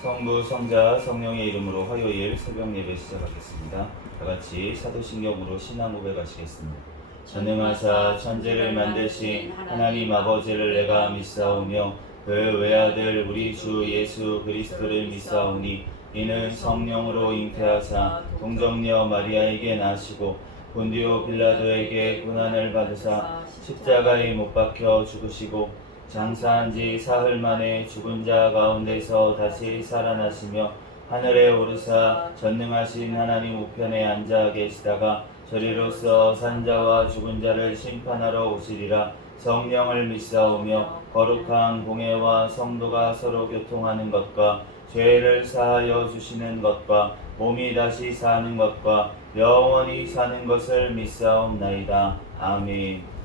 성부, 성자, 성령의 이름으로 화요일 새벽 예배 시작하겠습니다. 다같이 사도신경으로 신앙 고백하시겠습니다. 전능하사 천지를 만드신 하나님 아버지를 내가 믿사오며 그 외아들 우리 주 예수 그리스도를 믿사오니 이는 성령으로 잉태하사 동정녀 마리아에게 나시고 본디오 빌라도에게 고난을 받으사 십자가에 못 박혀 죽으시고 장사한 지 사흘 만에 죽은 자 가운데서 다시 살아나시며 하늘에 오르사 전능하신 하나님 우편에 앉아 계시다가 저리로서 산자와 죽은 자를 심판하러 오시리라. 성령을 믿사오며 거룩한 공회와 성도가 서로 교통하는 것과 죄를 사하여 주시는 것과 몸이 다시 사는 것과 영원히 사는 것을 믿사옵나이다. 아멘.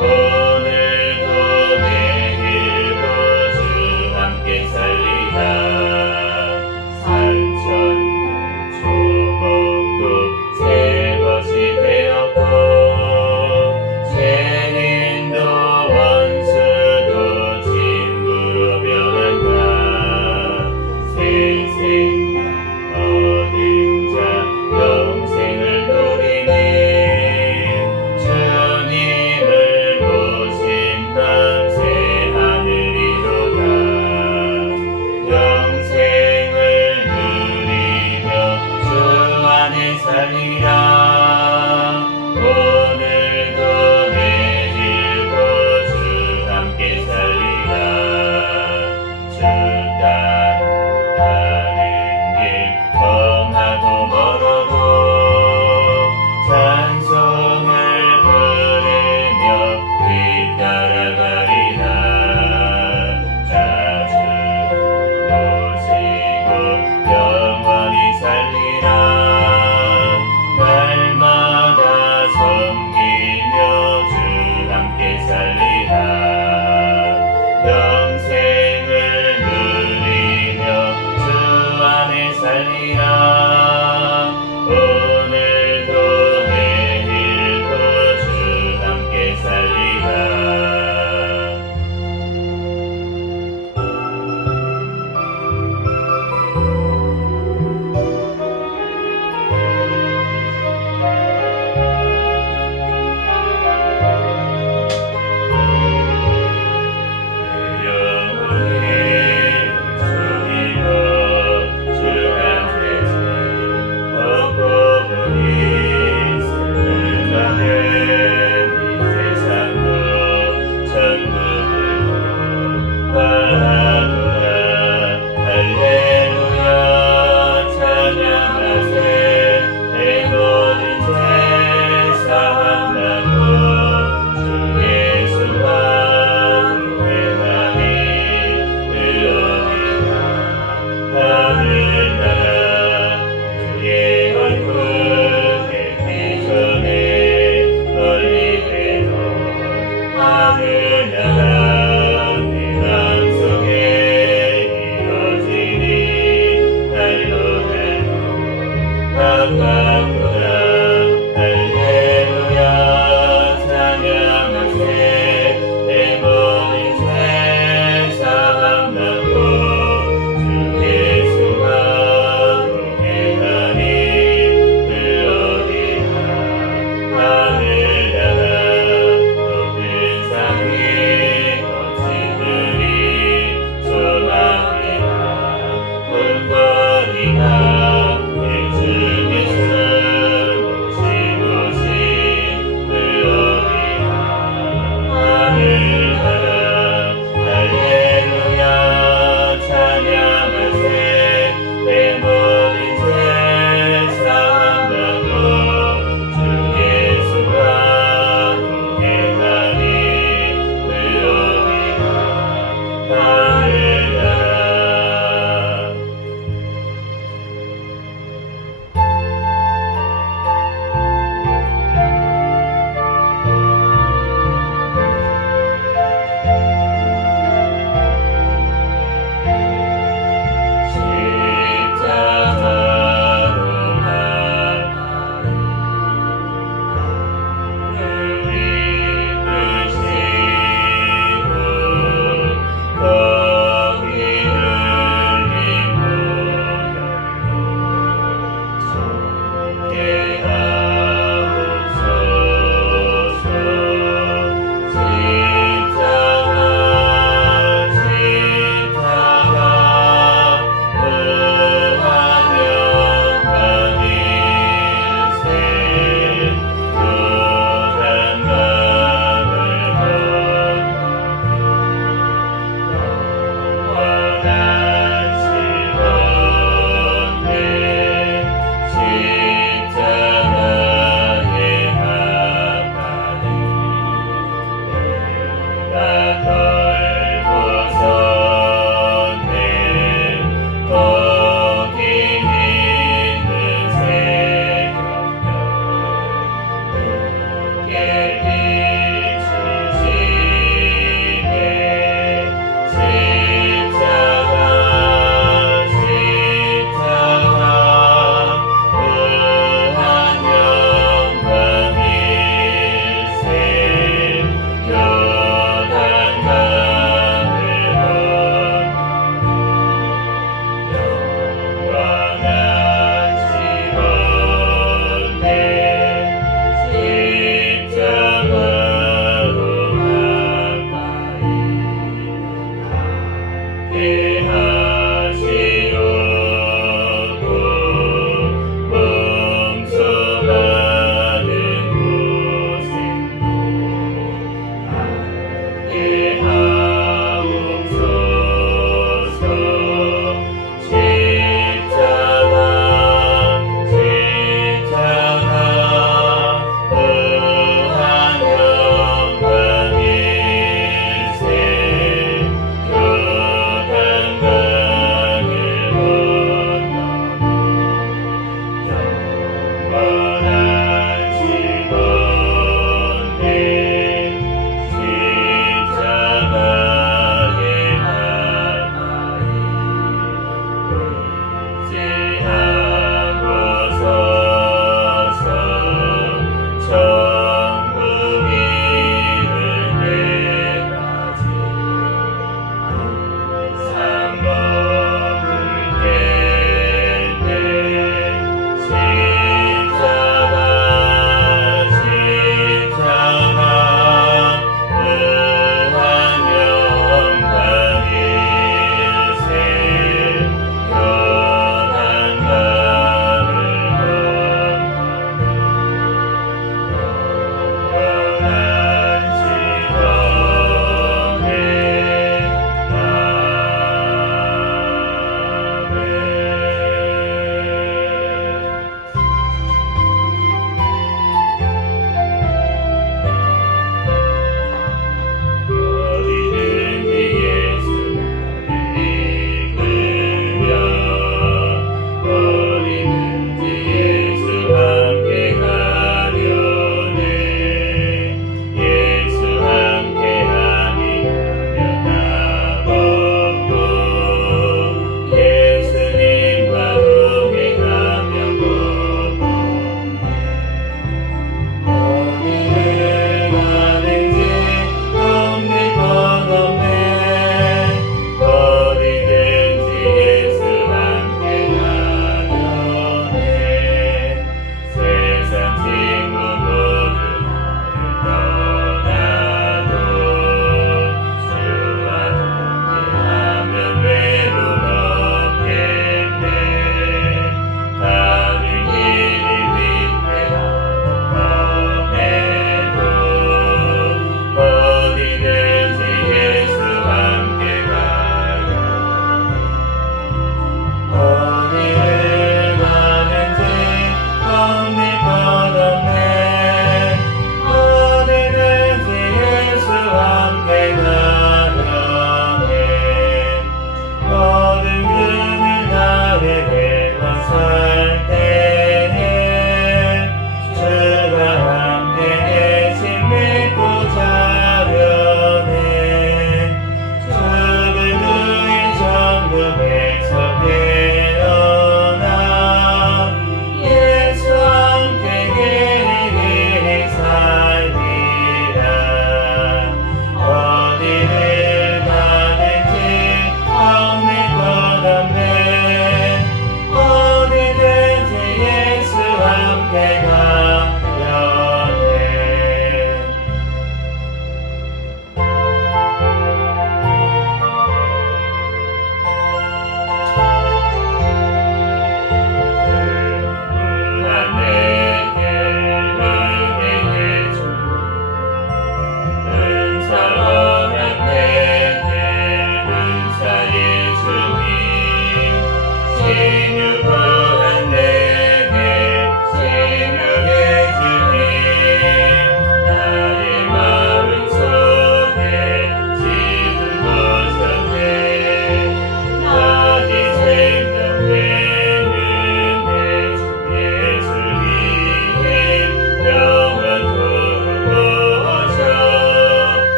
오늘도 내일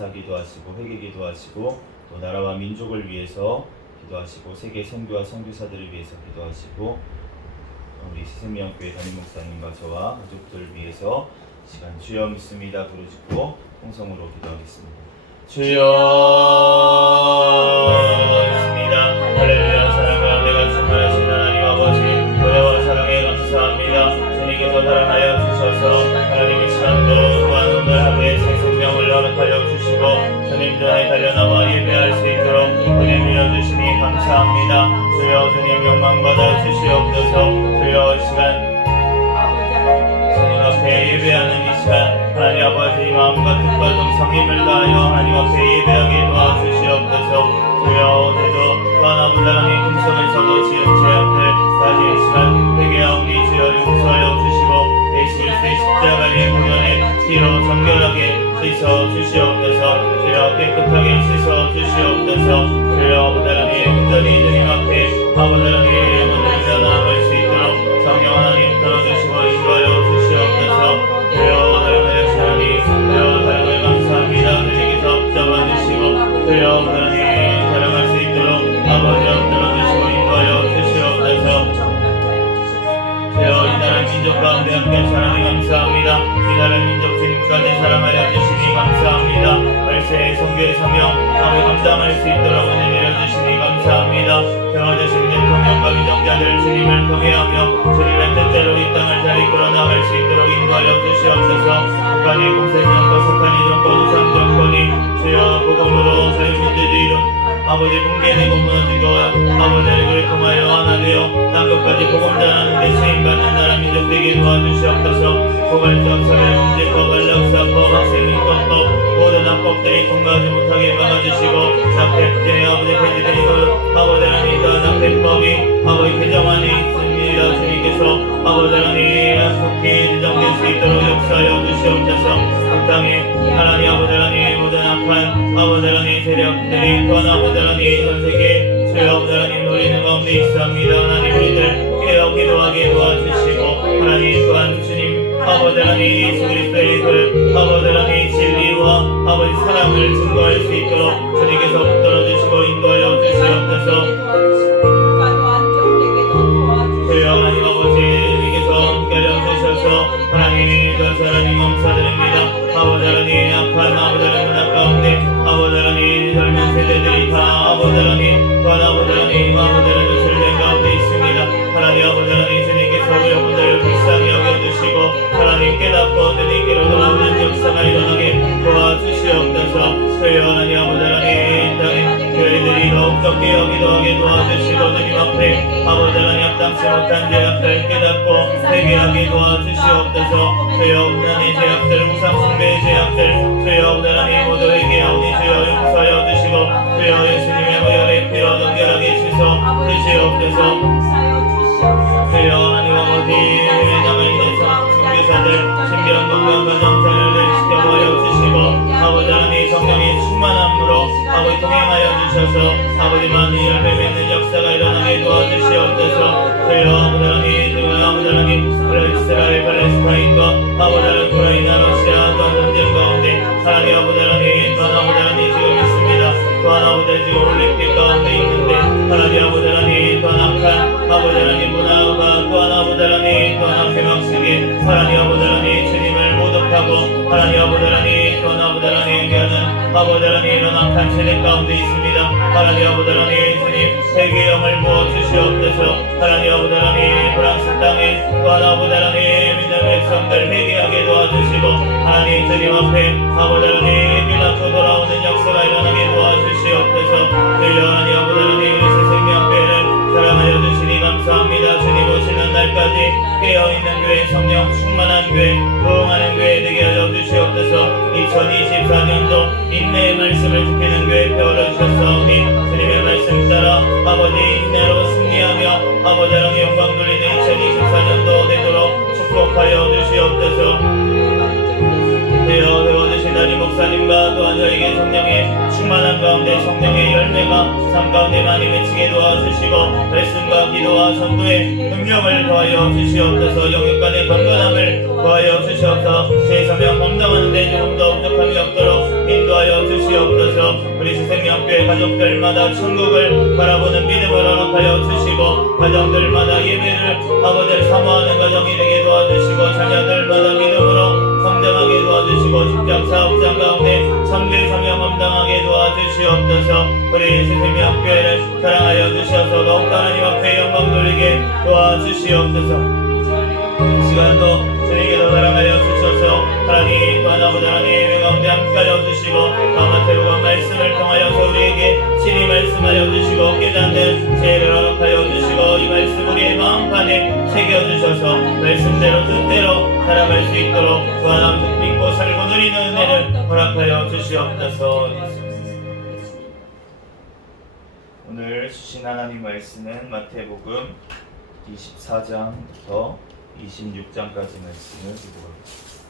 감사하기도 하시고 회개기도 하시고 또 나라와 민족을 위해서 기도하시고 세계 선교와 선교사들을 위해서 기도하시고 우리 새생명교회 담임 목사님과 저와 가족들 위해서 시간 주여 믿습니다 부르짖고 통성으로 기도하겠습니다. 주여 믿습니다. 할렐루야. 사랑 가운데가 충만하신 하나님 아버지 은혜와 사랑에 감사합니다. 주님께서 사랑하여 주셔서 하나님의 시간도 또한 오늘 하루의 새 생명을 허락하여 주시고 주님 전에 달려나와 예배할 수 있도록 은혜 밀어주시니 감사합니다. 주여 주님 영광받아 주시옵소서. 주여 이 시간 주님 앞에 예배하는 이 시간 하나님 아버지 마음과 뜻과 정성 힘을 다하여 하나님 앞에 예배하게 도와주시옵소서. 주여 오늘도 또한 아버지 하나님 금성에서도 지은 죄악들 다시 이 시간 회개하오니 주여 용서하여 주시고 예수 그리스도의 십자가의 공연에 피로 정결하게 씻어 주시옵소서. 주여 깨끗하게 씻어 주시옵소서. 주여 아버지 하나님 온전히 주님 앞에 아버지 하나님 영혼을 전함할 수 있도록 성령 하나님 들어주시고 인도하여 주시옵소서. 주여 하나님의 하나님 주여 사랑을 감사합니다. 주님께서 잡아주시고 주여 하나님 사랑할 수 있도록 아버지 들어주시고 인도하여 주시옵소서. 주여 이 나라 민족 가운데 함께 사랑이 감사합니다. 이 나라 민족 주님까지 사랑하여 주시니 감사합니다. 발세의 성교의 사명 아버지 감당할 수 있도록 은혜 내려주시니 감사합니다. 평화되신 대통령과 위정자들 주님을 통해하며 주님의 뜻대로 이 땅을 잘 이끌어 나갈 수 있도록 인도하여 주시옵소서. 북한의 공세정권 사탄의 정권 우상 정권이 주여 복음으로 자유민주주의로 아버지 붕괴되고 무너지고 아버지 얼굴을 통하여 하나 되어 땅끝까지 복음 전하는 데 쓰임받는 나라 민족 되게 도와주시옵소서. 고발적 사회문제법 안락사법 학생인권법 모든 악법들이 통과하지 못하게 막아주시고 납폐죄 아버지 폐지되고 아버지 하나님 더 납폐법이 아버지 개정안이 있습니다. 주님께서 아버지 하나님 속히 지정될 수 있도록 역사하여 주시옵소서. 이 땅에 하나님 아버지 하나님 모든 악한 아버지 하나님 세력들이 또한 아버지 하나님 전 세계 주여 아버지 하나님 노리는 가운데 있습니다. 하나님 우리들 깨어 기도하게 도와주시고 하나님 또한 주님 아버지 하나님 예수 그리스도의 그 아버지 하나님 진리와 아버지 사랑을 증거할 수 있도록 주님께서 붙들어주시고 인도하여 주시옵소서. 주여 하나님 아버지 주님께서 함께하여 주셔서 하나님 그 하나님 감사드립니다. 아버지 하나님 악한 아버지 하나님 문화 가운데 아버지 하나님 젊은 세대들이 다 아버지 하나님 또한 아버지 하나님 아버지 하나님 설렘 가운데 있습니다. 하나님 아버지 하나님 주님께서 여러분들을 불쌍히 여겨주시고 하나님 깨닫고 주님께로 돌아오는 역사가 일어나게 도와주시옵소서. 주여 하나님 아버지 하나님 땅에 교회들이 더욱더 깨어 기도하게 도와주시고 주님 앞에 아버지 하나님 합당치 못한 죄악들 깨닫고 회개하게 도와주시옵소서. 주여 우리나라의 죄악들 우상숭배의 죄악들 주여 아버지 하나님 모두 회개하오니 주여 용서하여 주시고 주여 예수님의 보혈의 피로 정결하게 씻어 주시옵소서. 주여 하나님 아버지 남아있는 선교사들 신비한 건강과 정찰을 시켜보여 주시고 아버지 하나님 성령의 충만함으로 아버지 동행하여 주셔서 아버지 많은 열매 맺는 역사가 일어나게 도와주시옵소서. 주여 아버지 하나님 주여 아버지 하나님 이스라엘 팔레스타인과 아버지 하나님 우크라이나 러시아 또한 전쟁 가운데 하나님 아버지 하나님 또한 아버지 하나님 지금 있습니다. 또한 아버지 지금 올림픽 가운데 있는데 하나님 아버지 하나님 또한 악한 아버지 하나님 문화가 또한 아버지 하나님 또한 악해막시기 하나님 아버지 하나님 주님을 모독하고 하나님 아버지 하나님 또한 아버지 하나님 하는 아버지 하나님 이런 악한 세대 가운데 있습니다. 하나님 아버지 하나님 주님 세계 영을 부어주시옵소서. 하나님 아버지 하나님 프랑스 땅에 또한 아버지 하나님 믿는 백성들 회개하게 도와주시고 하나님 주님 앞에 아버지 하나님 빌라토 돌아오는 역사가 일어나게 도와주시옵소서. 주여 하나님 아버지 하나님 우리 생명교회를 사랑하여 주시니 감사합니다. 주님 오시는 날까지 깨어있는 교회 성령 충만한 교회 부흥하는 교회 되게 하여 주시옵소서. 2024년도 인내의 말씀을 지키는 교회 펴어주셨사오니 주님의 말씀 따라 아버지 인내로 승리하며 아버지 하나님 영광 돌리는 2024년도 되도록 축복하여 주시옵소서. 되어 세워주신 하나님 목사님과 또한 저에게 성령의 충만한 가운데 성령의 열매가 삶 가운데 많이 맺히게 도와주시고 말씀과 기도와 선도의 능력을 더하여 주시옵소서. 영육간의 건강함을 더하여 주시옵소서. 제 사명 감당하는 데 조금 더 부족함이 없도록 인도하여 인도하여 주시옵소서. 우리 새생명교회 가족들마다 천국을 바라보는 믿음을 허락하여 주시고 가정들마다 예배를 아버지를 사모하는 가정이 되게 도와주시고 자녀들마다 믿음으로 성장하게 도와주시고 직장 사업장 가운데 선교 사명 감당하게 도와주시옵소서. 우리 새생명교회를 사랑하여 주셔서 더욱 하나님 앞에 영광 돌리게 도와주시옵소서. 이 시간도 저에게도 사랑하여 주셔서 하나님 또한 아버지 하나님의 가운데 함께하여 주시고 마음대로 말씀을 통하여서 우리에게 친히 말씀하여 주시고 깨닫는 지혜를 허락하여 주시고 이 말씀 우리의 마음판에 새겨주셔서 말씀대로 뜻대로 살아갈 수 있도록 또한 믿고 살고 누리는 은혜를 허락하여 주시옵소서. 오늘 주신 하나님 말씀은 마태복음 24장부터 26장까지 말씀을 보고 가겠습니다.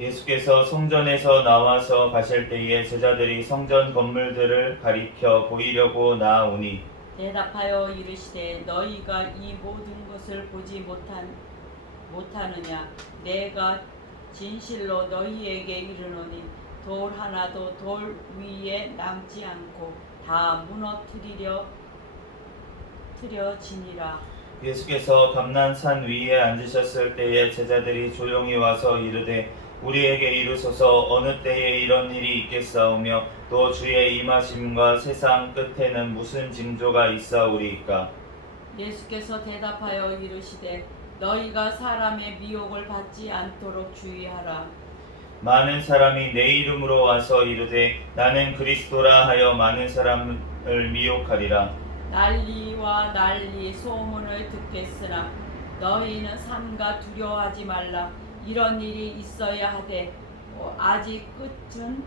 예수께서 성전에서 나와서 가실 때에 제자들이 성전 건물들을 가리켜 보이려고 나아오니 대답하여 이르시되 너희가 이 모든 것을 보지 못하느냐. 내가 진실로 너희에게 이르노니 돌 하나도 돌 위에 남지 않고 다 무너뜨려지니라. 예수께서 감난산 위에 앉으셨을 때에 제자들이 조용히 와서 이르되 우리에게 이르소서 어느 때에 이런 일이 있겠사오며 또 주의 임하심과 세상 끝에는 무슨 징조가 있사오리이까. 예수께서 대답하여 이르시되 너희가 사람의 미혹을 받지 않도록 주의하라. 많은 사람이 내 이름으로 와서 이르되 나는 그리스도라 하여 많은 사람을 미혹하리라. 난리와 난리 소문을 듣겠으나 너희는 삼가 두려워하지 말라. 이런 일이 있어야 하되 아직 끝은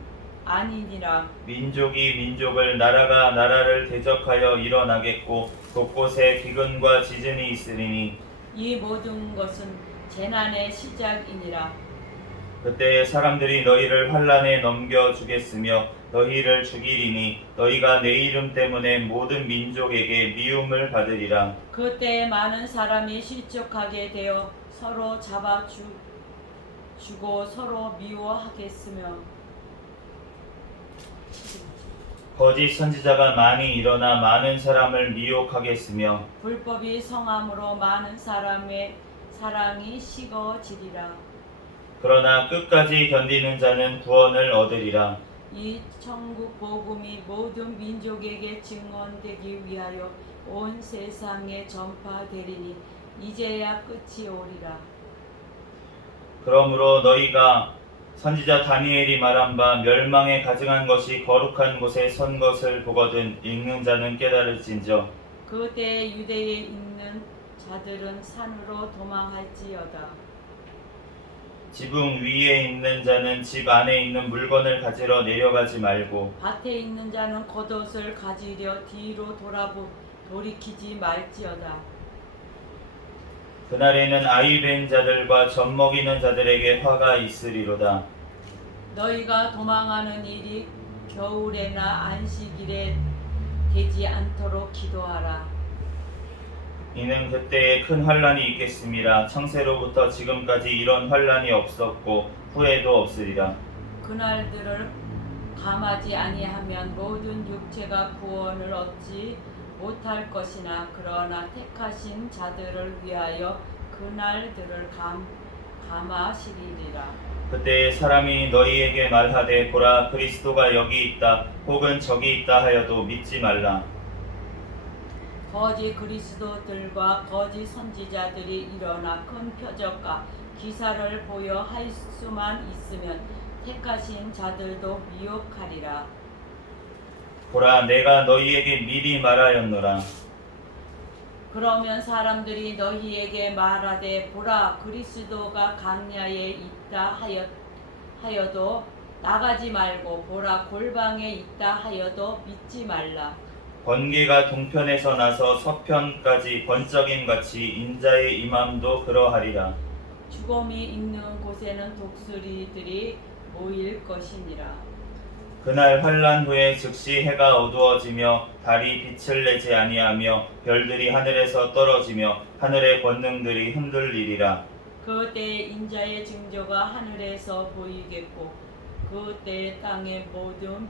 아니니라. 민족이 민족을 나라가 나라를 대적하여 일어나겠고 곳곳에 기근과 지진이 있으리니 이 모든 것은 재난의 시작이니라. 그때 사람들이 너희를 환난에 넘겨주겠으며 너희를 죽이리니 너희가 내 이름 때문에 모든 민족에게 미움을 받으리라. 그때 많은 사람이 실족하게 되어 서로 잡아주고 서로 미워하겠으며 거짓 선지자가 많이 일어나 많은 사람을 미혹하겠으며 불법이 성함으로 많은 사람의 사랑이 식어지리라. 그러나 끝까지 견디는 자는 구원을 얻으리라. 이 천국 복음이 모든 민족에게 증언되기 위하여 온 세상에 전파되리니 이제야 끝이 오리라. 그러므로 너희가 선지자 다니엘이 말한 바 멸망에 가증한 것이 거룩한 곳에 선 것을 보거든 읽는 자는 깨달을진저. 그때 유대에 있는 자들은 산으로 도망할지어다. 지붕 위에 있는 자는 집 안에 있는 물건을 가지러 내려가지 말고 밭에 있는 자는 겉옷을 가지려 뒤로 돌이키지 말지어다. 그날에는 아이 뵌 자들과 젖 먹이는 자들에게 화가 있으리로다. 너희가 도망하는 일이 겨울에나 안식일에 되지 않도록 기도하라. 이는 그때에 큰 환란이 있겠음이라. 창세로부터 지금까지 이런 환란이 없었고 후에도 없으리라. 그날들을 감하지 아니하면 모든 육체가 구원을 얻지 못할 것이나 그러나 택하신 자들을 위하여 그날들을 감하시리라. 그때 사람이 너희에게 말하되 보라 그리스도가 여기 있다 혹은 저기 있다 하여도 믿지 말라. 거짓 그리스도들과 거짓 선지자들이 일어나 큰 표적과 기사를 보여 할 수만 있으면 택하신 자들도 미혹하리라. 보라 내가 너희에게 미리 말하였노라. 그러면 사람들이 너희에게 말하되 보라 그리스도가 강야에 있다 하여도 나가지 말고 보라 골방에 있다 하여도 믿지 말라. 번개가 동편에서 나서 서편까지 번쩍임같이 인자의 임함도 그러하리라. 죽음이 있는 곳에는 독수리들이 모일 것이니라. 그날 환란 후에 즉시 해가 어두워지며 달이 빛을 내지 아니하며 별들이 하늘에서 떨어지며 하늘의 권능들이 흔들리리라. 그때 인자의 징조가 하늘에서 보이겠고 그때 땅의 모든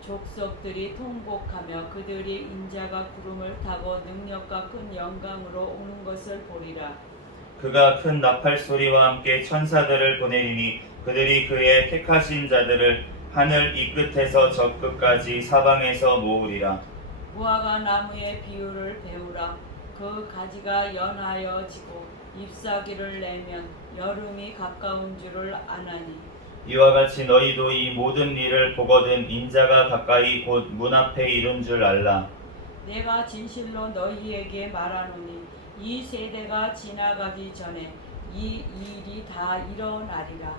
족속들이 통곡하며 그들이 인자가 구름을 타고 능력과 큰 영광으로 오는 것을 보리라. 그가 큰 나팔 소리와 함께 천사들을 보내리니 그들이 그의 택하신 자들을 하늘 이 끝에서 저 끝까지 사방에서 모으리라. 무화과 나무의 비유를 배우라. 그 가지가 연하여 지고 잎사귀를 내면 여름이 가까운 줄을 아나니 이와 같이 너희도 이 모든 일을 보거든 인자가 가까이 곧 문 앞에 이른 줄 알라. 내가 진실로 너희에게 말하노니 이 세대가 지나가기 전에 이 일이 다 일어나리라.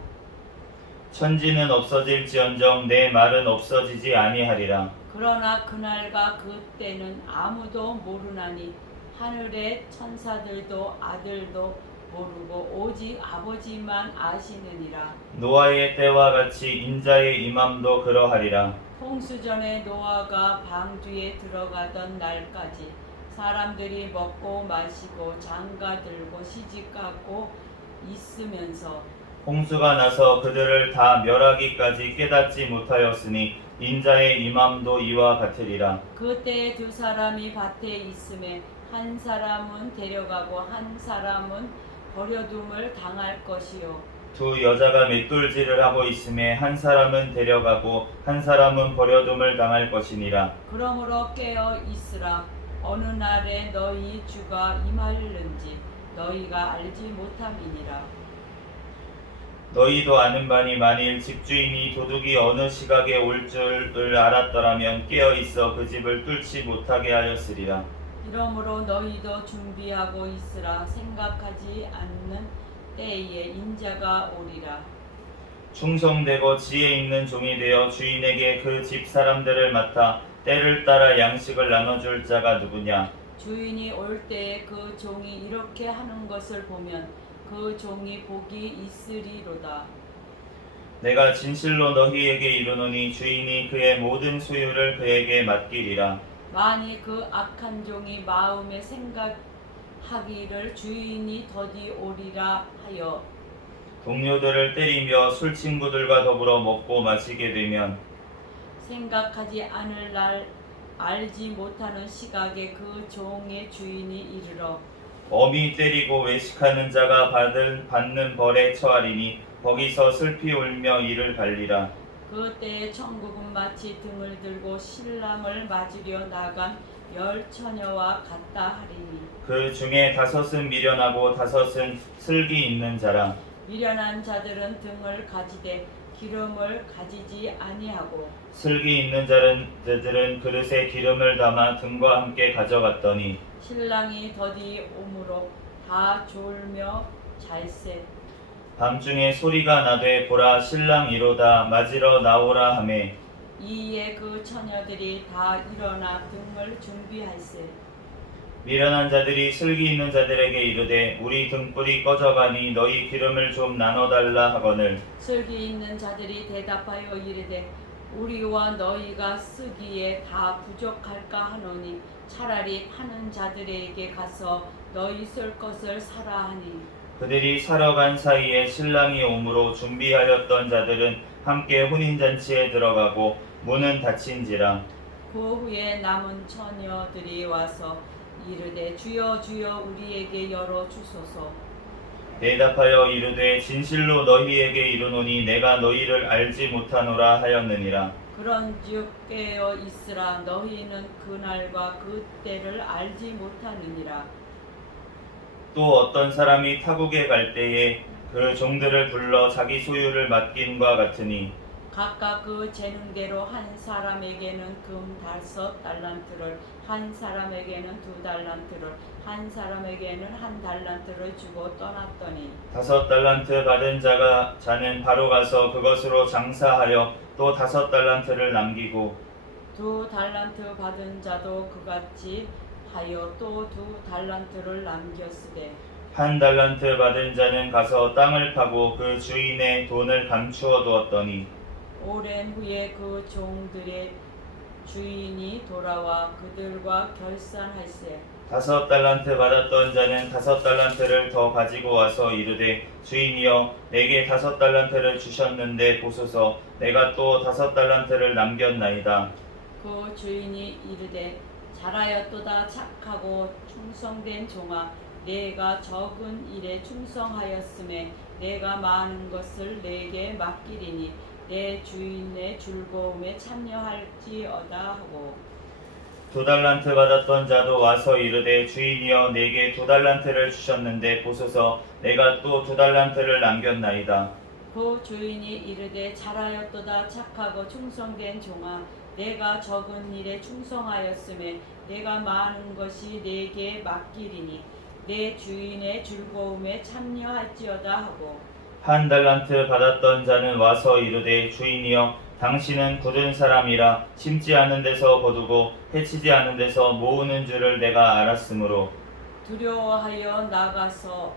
천지는 없어질지언정 내 말은 없어지지 아니하리라. 그러나 그날과 그때는 아무도 모르나니 하늘의 천사들도 아들도 모르고 오직 아버지만 아시느니라. 노아의 때와 같이 인자의 임함도 그러하리라. 홍수전에 노아가 방주에 들어가던 날까지 사람들이 먹고 마시고 장가들고 시집가고 있으면서 홍수가 나서 그들을 다 멸하기까지 깨닫지 못하였으니 인자의 임함도 이와 같으리라. 그때 두 사람이 밭에 있음에 한 사람은 데려가고 한 사람은 버려둠을 당할 것이요 두 여자가 맷돌질을 하고 있음에 한 사람은 데려가고 한 사람은 버려둠을 당할 것이니라. 그러므로 깨어 있으라. 어느 날에 너희 주가 임하는지 너희가 알지 못함이니라. 너희도 아는 바니 만일 집주인이 도둑이 어느 시각에 올 줄을 알았더라면 깨어 있어 그 집을 뚫지 못하게 하였으리라. 이러므로 너희도 준비하고 있으라. 생각하지 않는 때에 인자가 오리라. 충성되고 지혜 있는 종이 되어 주인에게 그 집 사람들을 맡아 때를 따라 양식을 나눠줄 자가 누구냐? 주인이 올 때에 그 종이 이렇게 하는 것을 보면 그 종이 복이 있으리로다. 내가 진실로 너희에게 이르노니 주인이 그의 모든 소유를 그에게 맡기리라. 만일 그 악한 종이 마음에 생각하기를 주인이 더디 오리라 하여 동료들을 때리며 술 친구들과 더불어 먹고 마시게 되면 생각하지 않을 날 알지 못하는 시각에 그 종의 주인이 이르러 엄히 때리고 외식하는 자가 받는 벌에 처하리니 거기서 슬피 울며 이를 갈리라. 그때에 천국은 마치 등을 들고 신랑을 맞으려 나간 열 처녀와 같다 하리니 그 중에 5은 미련하고 5은 슬기 있는 자라. 미련한 자들은 등을 가지되 기름을 가지지 아니하고 슬기 있는 자들은 그릇에 기름을 담아 등과 함께 가져갔더니 신랑이 더디 오므로 다 졸며 잘세. 밤중에 소리가 나되 보라 신랑 이로다 맞으러 나오라 하매 이에 그 처녀들이 다 일어나 등을 준비할세. 미련한 자들이 슬기 있는 자들에게 이르되 우리 등불이 꺼져가니 너희 기름을 좀 나눠달라 하거늘 슬기 있는 자들이 대답하여 이르되 우리와 너희가 쓰기에 다 부족할까 하노니 차라리 파는 자들에게 가서 너희 쓸 것을 사라 하니 그들이 사러 간 사이에 신랑이 오므로 준비하였던 자들은 함께 혼인잔치에 들어가고 문은 닫힌지라. 그 후에 남은 처녀들이 와서 이르되 주여 주여 우리에게 열어 주소서. 대답하여 이르되 진실로 너희에게 이르노니 내가 너희를 알지 못하노라 하였느니라. 그런즉 깨어 있으라. 너희는 그날과 그때를 알지 못하느니라. 또 어떤 사람이 타국에 갈 때에 그 종들을 불러 자기 소유를 맡김과 같으니 각각 그 재능대로 한 사람에게는 금 5달란트를 한 사람에게는 2달란트를 한 사람에게는 1달란트를 주고 떠났더니 5달란트 받은 자는 바로 가서 그것으로 장사하여 또 5달란트를 남기고 2달란트 받은 자도 그같이 하여 또 2달란트를 남겼으되 1달란트 받은 자는 가서 땅을 파고 그 주인의 돈을 감추어 두었더니 오랜 후에 그 종들의 주인이 돌아와 그들과 결산할세. 5달란트 받았던 자는 5달란트를 더 가지고 와서 이르되 주인이여 내게 5달란트를 주셨는데 보소서 내가 또 5달란트를 남겼나이다. 그 주인이 이르되 잘하였도다 착하고 충성된 종아, 내가 적은 일에 충성하였음에 내가 많은 것을 내게 맡기리니 내 주인의 즐거움에 참여할지어다 하고. 2달란트 받았던 자도 와서 이르되 주인이여 내게 2달란트를 주셨는데 보소서 내가 또 2달란트를 남겼나이다. 그 주인이 이르되 잘하였도다 착하고 충성된 종아, 내가 적은 일에 충성하였음에 내가 많은 것이 내게 맡기리니 내 주인의 즐거움에 참여할지어다 하고. 1달란트 받았던 자는 와서 이르되 주인이여 당신은 굳은 사람이라 심지 않은 데서 거두고 해치지 않은 데서 모으는 줄을 내가 알았으므로 두려워하여 나가서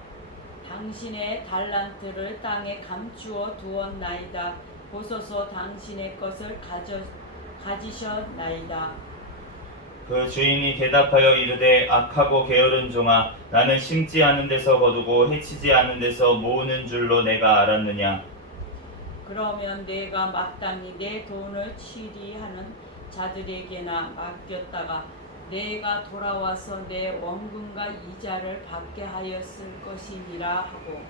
당신의 달란트를 땅에 감추어 두었나이다. 보소서 당신의 것을 가지셨나이다. 그 주인이 대답하여 이르되 악하고 게으른 종아 나는 심지 않은 데서 거두고 해치지 않은 데서 모으는 줄로 내가 알았느냐. 그러면 내가 마땅히 내 돈을 취리하는 자들에게나 맡겼다가 내가 돌아와서 내 원금과 이자를 받게 하였을 것이니라 하고.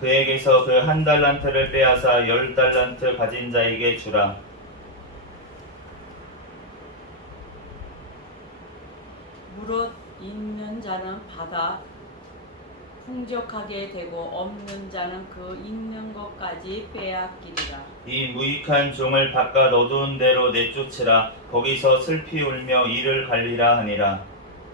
그에게서 그 1달란트를 빼앗아 10달란트 가진 자에게 주라. 무릇 있는 자는 받아 풍족하게 되고 없는 자는 그 있는 것까지 빼앗기리라. 이 무익한 종을 바깥 어두운 데로 내쫓으라. 거기서 슬피 울며 이를 갈리라 하니라.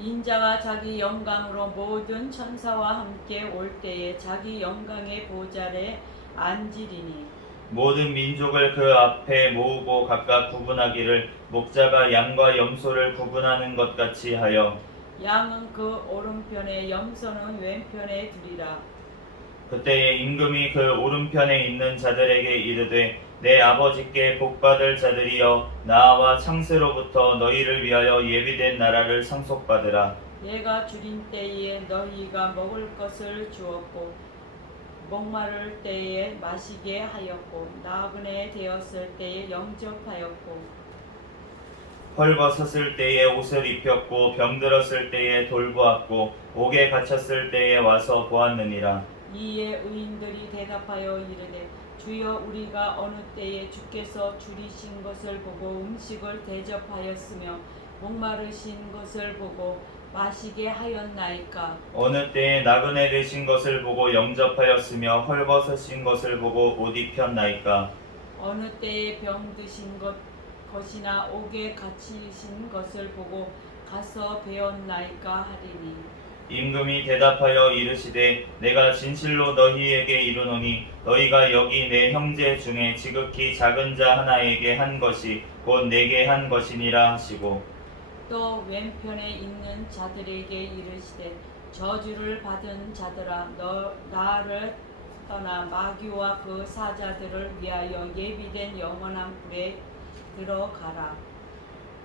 인자가 자기 영광으로 모든 천사와 함께 올 때에 자기 영광의 보좌에 앉으리니 모든 민족을 그 앞에 모으고 각각 구분하기를 목자가 양과 염소를 구분하는 것 같이 하여 양은 그 오른편에 염소는 왼편에 두리라. 그때에 임금이 그 오른편에 있는 자들에게 이르되 내 아버지께 복받을 자들이여 나와 창세로부터 너희를 위하여 예비된 나라를 상속받으라. 내가 줄인 때에 너희가 먹을 것을 주었고 목마를 때에 마시게 하였고 나그네 되었을 때에 영접하였고 헐벗었을 때에 옷을 입혔고 병들었을 때에 돌보았고 옥에 갇혔을 때에 와서 보았느니라. 이에 의인들이 대답하여 이르되 주여 우리가 어느 때에 주께서 줄이신 것을 보고 음식을 대접하였으며 목마르신 것을 보고 마시게 하였나이까. 어느 때에 나그네 되신 것을 보고 영접하였으며 헐벗으신 것을 보고 옷 입혔나이까. 어느 때에 병드신 것이나 옥에 갇히신 것을 보고 가서 배웠나이까 하리니. 임금이 대답하여 이르시되 내가 진실로 너희에게 이르노니 너희가 여기 내 형제 중에 지극히 작은 자 하나에게 한 것이 곧 내게 한 것이니라 하시고 또 왼편에 있는 자들에게 이르시되 저주를 받은 자들아 나를 떠나 마귀와 그 사자들을 위하여 예비된 영원한 불에 들어가라.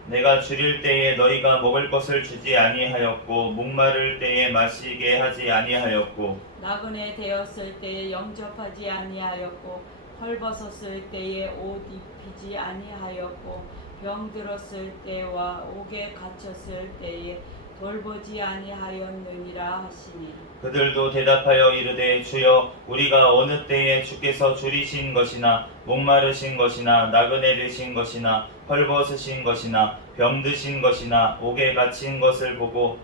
내가 줄일 때에 너희가 먹을 것을 주지 아니하였고 목마를 때에 마시게 하지 아니하였고 나그네 되었을 때에 영접하지 아니하였고 헐벗었을 때에 옷 입히지 아니하였고 병들었을 때와 옥에 갇혔을 때에 돌보지 아니하였느니라 하시니. 그들도 대답하여 이르되 주여 우리가 어느 때에 주께서 줄이신 것이나 목마르신 것이나 나그네 되신 것이나 헐벗으신 것이나 병드신 것이나 옥에 갇힌 것을 보고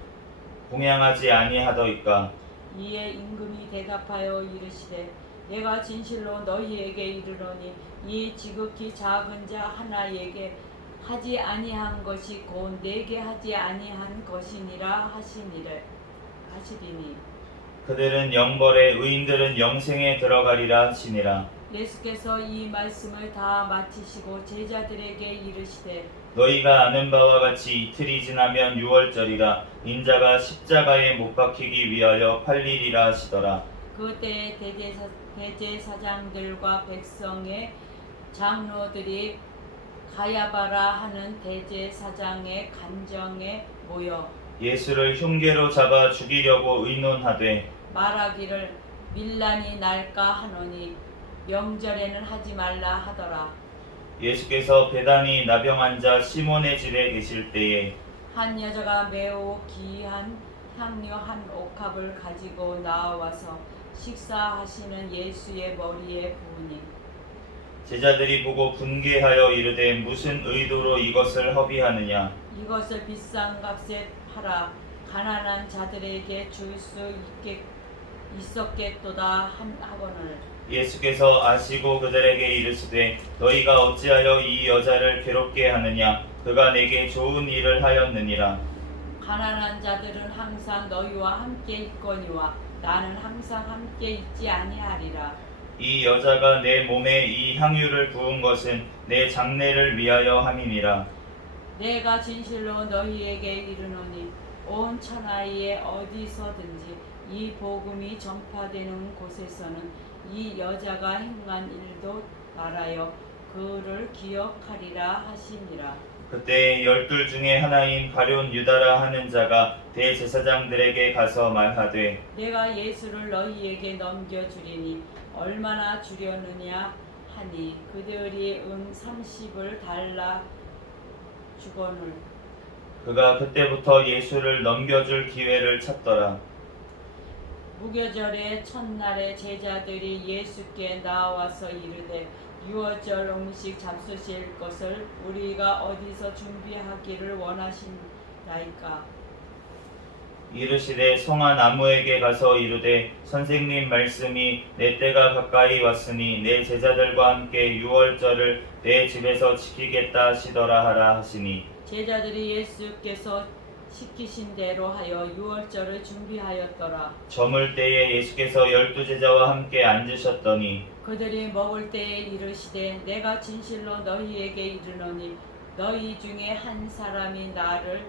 공양하지 아니하더이까. 이에 임금이 대답하여 이르시되 내가 진실로 너희에게 이르노니 이 지극히 작은 자 하나에게 하지 아니한 것이 곧 내게 하지 아니한 것이니라 하시리니. 그들은 영벌에 의인들은 영생에 들어가리라 하시니라. 예수께서 이 말씀을 다 마치시고 제자들에게 이르시되 너희가 아는 바와 같이 이틀이 지나면 유월절이라 인자가 십자가에 못 박히기 위하여 팔리리라 하시더라. 그때에 대제사장들과 백성의 장로들이 가야바라 하는 대제사장의 간정에 모여 예수를 흉계로 잡아 죽이려고 의논하되 말하기를 밀란이 날까 하노니 명절에는 하지 말라 하더라. 예수께서 베다니 나병 환자 시몬의 집에 계실 때에 한 여자가 매우 귀한 향료 한 옥합을 가지고 나와서 식사하시는 예수의 머리에 부으니 제자들이 보고 분개하여 이르되 무슨 의도로 이것을 허비하느냐. 이것을 비싼 값에 팔아 가난한 자들에게 줄 수 있었겠도다 하거늘. 예수께서 아시고 그들에게 이르시되 너희가 어찌하여 이 여자를 괴롭게 하느냐. 그가 내게 좋은 일을 하였느니라. 가난한 자들은 항상 너희와 함께 있거니와 나는 항상 함께 있지 아니하리라. 이 여자가 내 몸에 이 향유를 부은 것은 내 장례를 위하여 함이니라. 내가 진실로 너희에게 이르노니 온 천하에 어디서든지 이 복음이 전파되는 곳에서는 이 여자가 행한 일도 말하여 그를 기억하리라 하시니라. 그때 12 중에 하나인 가룟 유다라 하는 자가 대제사장들에게 가서 말하되 내가 예수를 너희에게 넘겨주리니 얼마나 주려느냐 하니 그들이 30을 달라 주거늘. 그가 그때부터 예수를 넘겨줄 기회를 찾더라. 무교절의 첫날에 제자들이 예수께 나와서 이르되 유월절 음식 잡수실 것을 우리가 어디서 준비하기를 원하신다이까. 이르시되 성한 아무에게 가서 이르되 선생님 말씀이 내 때가 가까이 왔으니 내 제자들과 함께 유월절을 내 집에서 지키겠다 하시더라 하라 하시니 제자들이 예수께서 시키신 대로 하여 유월절을 준비하였더라. 저물 때에 예수께서 12 제자와 함께 앉으셨더니 그들이 먹을 때에 이르시되 내가 진실로 너희에게 이르노니 너희 중에 한 사람이 나를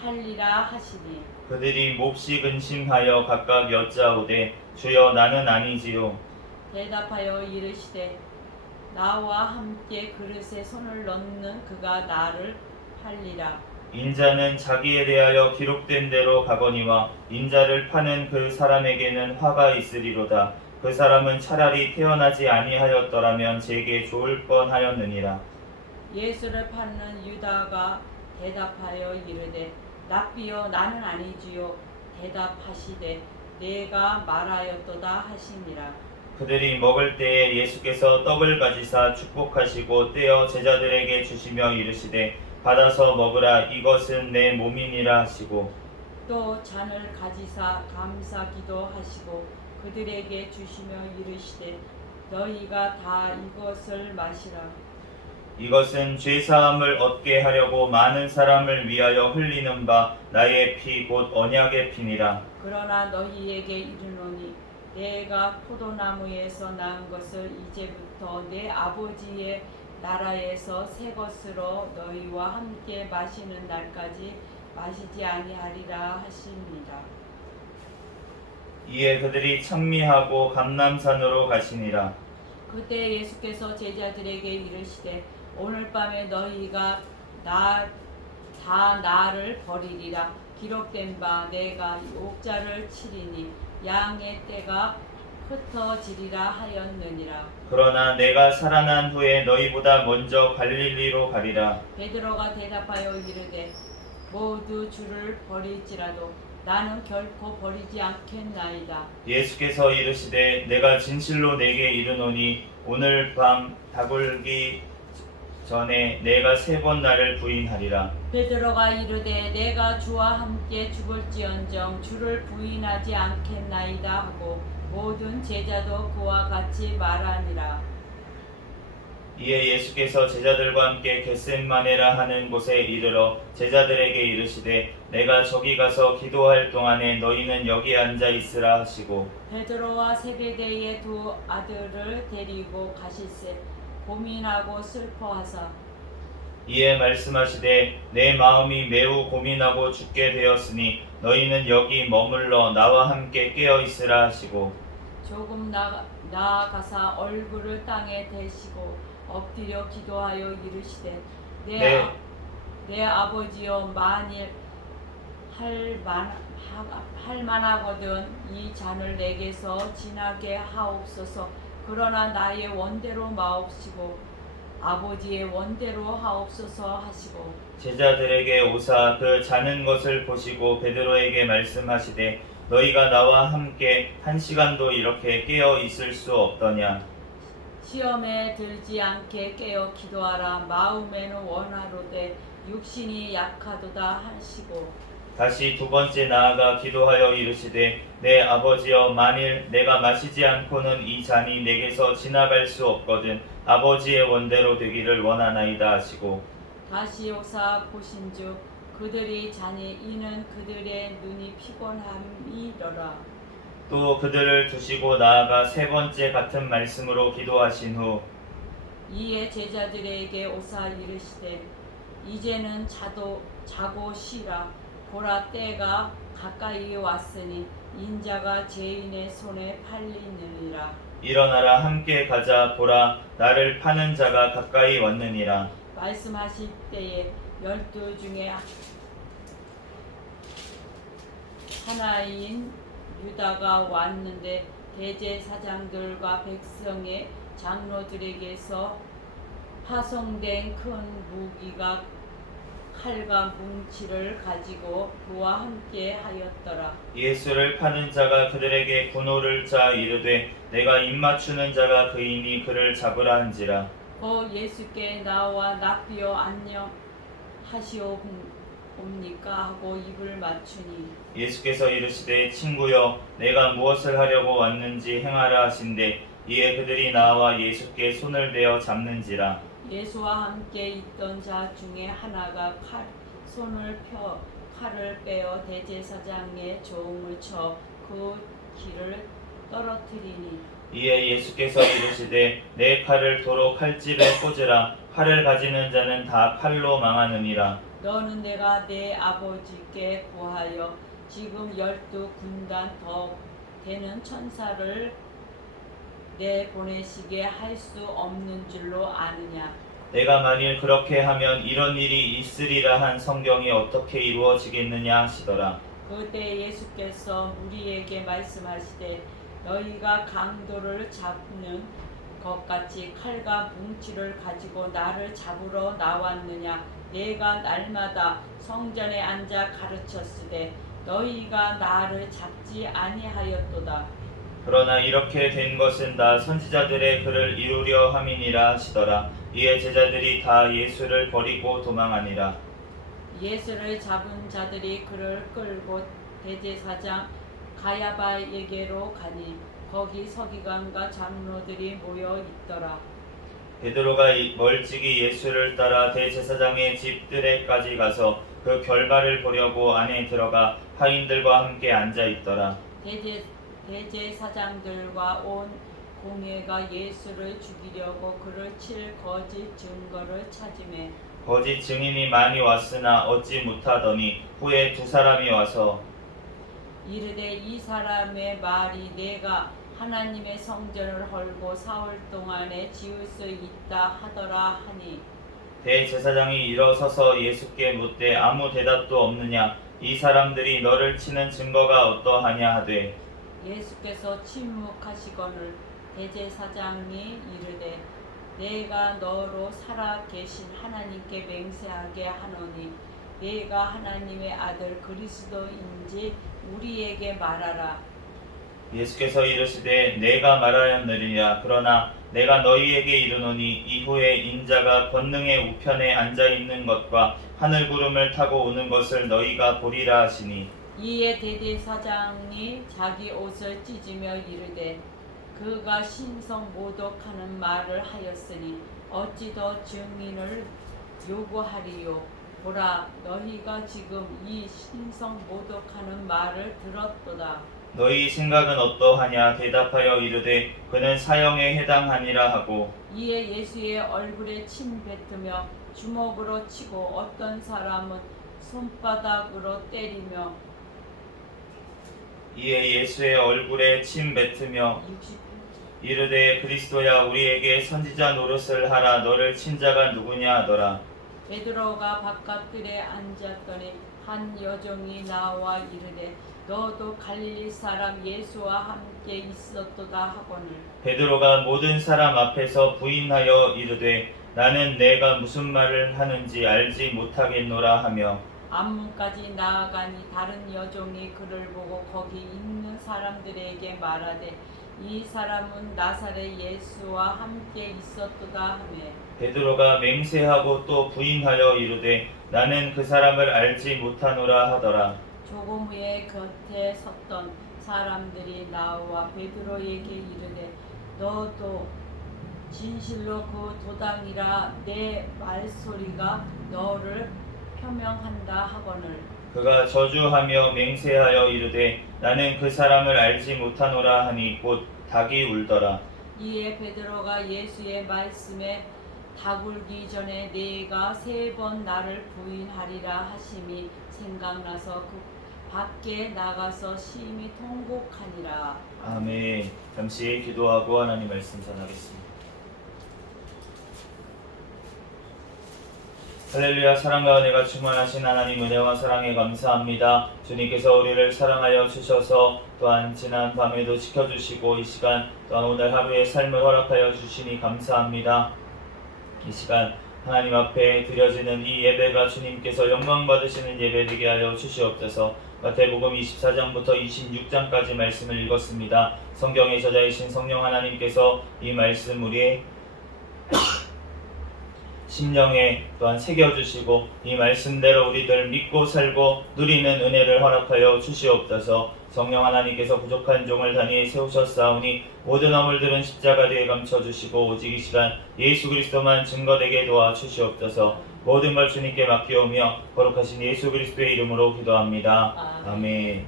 팔리라 하시니 그들이 몹시 근심하여 각각 여짜오되 주여 나는 아니지요. 대답하여 이르시되 나와 함께 그릇에 손을 넣는 그가 나를 팔리라. 인자는 자기에 대하여 기록된 대로 가거니와 인자를 파는 그 사람에게는 화가 있으리로다. 그 사람은 차라리 태어나지 아니하였더라면 제게 좋을 뻔하였느니라. 예수를 찾는 유다가 대답하여 이르되 랍비여 나는 아니지요. 대답하시되 내가 말하였도다 하시니라. 그들이 먹을 때에 예수께서 떡을 가지사 축복하시고 떼어 제자들에게 주시며 이르시되 받아서 먹으라 이것은 내 몸이니라 하시고 또 잔을 가지사 감사기도 하시고 그들에게 주시며 이르시되 너희가 다 이것을 마시라. 이것은 죄사함을 얻게 하려고 많은 사람을 위하여 흘리는 바 나의 피 곧 언약의 피니라. 그러나 너희에게 이르노니 내가 포도나무에서 난 것을 이제부터 내 아버지의 나라에서 새 것으로 너희와 함께 마시는 날까지 마시지 아니하리라 하십니다. 이에 그들이 찬미하고 감람산으로 가시니라. 그때 예수께서 제자들에게 이르시되 오늘 밤에 너희가 다 나를 버리리라. 기록된 바 내가 옥자를 치리니 양의 떼가 흩어지리라 하였느니라. 그러나 내가 살아난 후에 너희보다 먼저 갈릴리로 가리라. 베드로가 대답하여 이르되 모두 주를 버릴지라도 나는 결코 버리지 않겠나이다. 예수께서 이르시되 내가 진실로 내게 이르노니 오늘 밤 다굴기 전에 내가 3번 나를 부인하리라. 베드로가 이르되 내가 주와 함께 죽을지언정 주를 부인하지 않겠나이다 하고 모든 제자도 그와 같이 말하니라. 이에 예수께서 제자들과 함께 겟셋마네라 하는 곳에 이르러 제자들에게 이르시되 내가 저기 가서 기도할 동안에 너희는 여기 앉아 있으라 하시고 베드로와 세베대의 2 아들을 데리고 가실새 고민하고 슬퍼하사 이에 말씀하시되 내 마음이 매우 고민하고 죽게 되었으니 너희는 여기 머물러 나와 함께 깨어 있으라 하시고 조금 나아가사 얼굴을 땅에 대시고 엎드려 기도하여 이르시되 네. 내 아버지여 만일 할 만하거든 이 잔을 내게서 지나게 하옵소서. 그러나 나의 원대로 마옵시고 아버지의 원대로 하옵소서 하시고 제자들에게 오사 그 자는 것을 보시고 베드로에게 말씀하시되 너희가 나와 함께 1시간도 이렇게 깨어 있을 수 없더냐. 시험에 들지 않게 깨어 기도하라. 마음에는 원하로되 육신이 약하도다 하시고 다시 두 번째 나아가 기도하여 이르시되 내 아버지여 만일 내가 마시지 않고는 이 잔이 내게서 지나갈 수 없거든 아버지의 원대로 되기를 원하나이다 하시고 다시 오사 보신즉 그들이 자니 이는 그들의 눈이 피곤함이더라. 또 그들을 두시고 나아가 세 번째 같은 말씀으로 기도하신 후 이에 제자들에게 오사 이르시되 이제는 자고 쉬라. 보라 때가 가까이 왔으니 인자가 죄인의 손에 팔리느니라. 일어나라 함께 가자 보라 나를 파는 자가 가까이 왔느니라. 말씀하실 때에 12 중에 하나인 유다가 왔는데 대제사장들과 백성의 장로들에게서 파송된 큰 무기가 칼과 뭉치를 가지고 그와 함께 하였더라. 예수를 파는 자가 그들에게 분호를 짜 이르되 내가 입맞추는 자가 그이니 그를 잡으라 한지라. 곧 예수께 나와 납비어 안녕하시옵니까 하고 입을 맞추니 예수께서 이르시되 친구여 내가 무엇을 하려고 왔는지 행하라 하신대 이에 그들이 나와 예수께 손을 대어 잡는지라. 예수와 함께 있던 자 중에 하나가 손을 펴 칼을 빼어 대제사장의 조응을 쳐 그 귀를 떨어뜨리니 이에 예수께서 이르시되 내 칼을 도로 칼집에 꽂으라. 칼을 가지는 자는 다 칼로 망하느니라. 너는 내가 내 아버지께 구하여 지금 12군단 더 되는 천사를 내 보내시게 할 수 없는 줄로 아느냐. 내가 만일 그렇게 하면 이런 일이 있으리라 한 성경이 어떻게 이루어지겠느냐 하시더라. 그때 예수께서 무리에게 말씀하시되 너희가 강도를 잡는 것 같이 칼과 뭉치를 가지고 나를 잡으러 나왔느냐. 내가 날마다 성전에 앉아 가르쳤으되 너희가 나를 잡지 아니하였도다. 그러나 이렇게 된 것은 다 선지자들의 글을 이루려 함이니라 하시더라. 이에 제자들이 다 예수를 버리고 도망하니라. 예수를 잡은 자들이 그를 끌고 대제사장 가야바에게로 가니 거기 서기관과 장로들이 모여 있더라. 베드로가 멀찍이 예수를 따라 대제사장의 집 뜰에까지 가서 그 결말을 보려고 안에 들어가 하인들과 함께 앉아 있더라. 대제사장들과 온 공회가 예수를 죽이려고 그를 칠 거짓 증거를 찾으매 거짓 증인이 많이 왔으나 얻지 못하더니 후에 두 사람이 와서 이르되 이 사람의 말이 내가 하나님의 성전을 헐고 사흘 동안에 지을 수 있다 하더라 하니 대제사장이 일어서서 예수께 묻되 아무 대답도 없느냐. 이 사람들이 너를 치는 증거가 어떠하냐 하되 예수께서 침묵하시거늘 대제사장이 이르되 내가 너로 살아 계신 하나님께 맹세하게 하노니 내가 하나님의 아들 그리스도인지 우리에게 말하라. 예수께서 이르시되 내가 말하였느니라. 그러나 내가 너희에게 이르노니 이후에 인자가 권능의 우편에 앉아 있는 것과 하늘 구름을 타고 오는 것을 너희가 보리라 하시니 이에 대제사장이 자기 옷을 찢으며 이르되 그가 신성 모독하는 말을 하였으니 어찌 더 증인을 요구하리요. 보라 너희가 지금 이 신성 모독하는 말을 들었도다. 너희 생각은 어떠하냐. 대답하여 이르되 그는 사형에 해당하니라 하고 이에 예수의 얼굴에 침 뱉으며 주먹으로 치고 어떤 사람은 손바닥으로 때리며 이에 예수의 얼굴에 침 뱉으며 60 이르되 그리스도야 우리에게 선지자 노릇을 하라. 너를 친 자가 누구냐 하더라. 베드로가 바깥들에 앉았더니 한 여종이 나와 이르되 너도 갈릴리 사람 예수와 함께 있었도다 하거늘 베드로가 모든 사람 앞에서 부인하여 이르되 나는 내가 무슨 말을 하는지 알지 못하겠노라 하며 앞문까지 나아가니 다른 여종이 그를 보고 거기 있는 사람들에게 말하되 이 사람은 나사렛 예수와 함께 있었도다 하며 베드로가 맹세하고 또 부인하여 이르되 나는 그 사람을 알지 못하노라 하더라. 조금 후에 곁에 섰던 사람들이 나와 베드로에게 이르되 너도 진실로 그 도당이라 내 말소리가 너를 표명한다 하거늘 그가 저주하며 맹세하여 이르되 나는 그 사람을 알지 못하노라 하니 곧 닭이 울더라. 이에 베드로가 예수의 말씀에 닭 울기 전에 네가 3번 나를 부인하리라 하심이 생각나서 그 밖에 나가서 심히 통곡하니라. 아멘. 잠시 기도하고 하나님 말씀 전하겠습니다. 할렐루야. 사랑과 은혜가 충만하신 하나님 은혜와 사랑에 감사합니다. 주님께서 우리를 사랑하여 주셔서 또한 지난 밤에도 지켜주시고 이 시간 또한 오늘 하루의 삶을 허락하여 주시니 감사합니다. 이 시간 하나님 앞에 드려지는 이 예배가 주님께서 영광 받으시는 예배 되게 하여 주시옵소서. 마태복음 24장부터 26장까지 말씀을 읽었습니다. 성경의 저자이신 성령 하나님께서 이 말씀 우리의 심령에 또한 새겨주시고 이 말씀대로 우리들 믿고 살고 누리는 은혜를 허락하여 주시옵소서. 성령 하나님께서 부족한 종을 단위에 세우셨사오니 모든 허물들은 십자가 뒤에 감춰주시고 오직 이 시간 예수 그리스도만 증거되게 도와주시옵소서. 모든 걸 주님께 맡기오며 거룩하신 예수 그리스도의 이름으로 기도합니다. 아멘.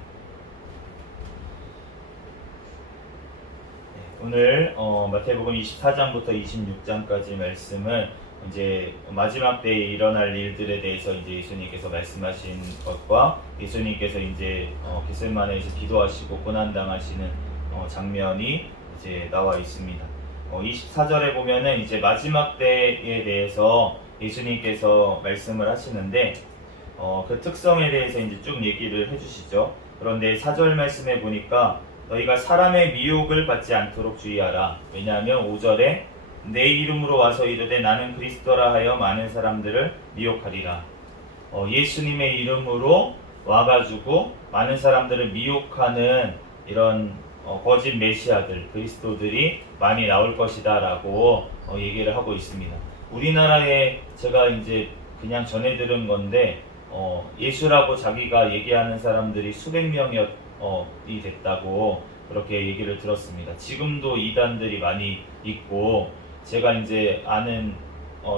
오늘 마태복음 24장부터 26장까지 말씀은 이제 마지막 때에 일어날 일들에 대해서 이제 예수님께서 말씀하신 것과 예수님께서 이제 겟세마네에서 기도하시고 고난 당하시는 장면이 이제 나와 있습니다. 24절에 보면은 이제 마지막 때에 대해서 예수님께서 말씀을 하시는데 그 특성에 대해서 이제 쭉 얘기를 해주시죠. 그런데 4절 말씀에 보니까 너희가 사람의 미혹을 받지 않도록 주의하라. 왜냐하면 5절에 내 이름으로 와서 이르되 나는 그리스도라 하여 많은 사람들을 미혹하리라. 예수님의 이름으로 와가지고 많은 사람들을 미혹하는 이런 거짓 메시아들, 그리스도들이 많이 나올 것이다 라고 얘기를 하고 있습니다. 우리나라에 제가 이제 그냥 전해 들은 건데 예수라고 자기가 얘기하는 사람들이 수백 명이 됐다고 그렇게 얘기를 들었습니다. 지금도 이단들이 많이 있고 제가 이제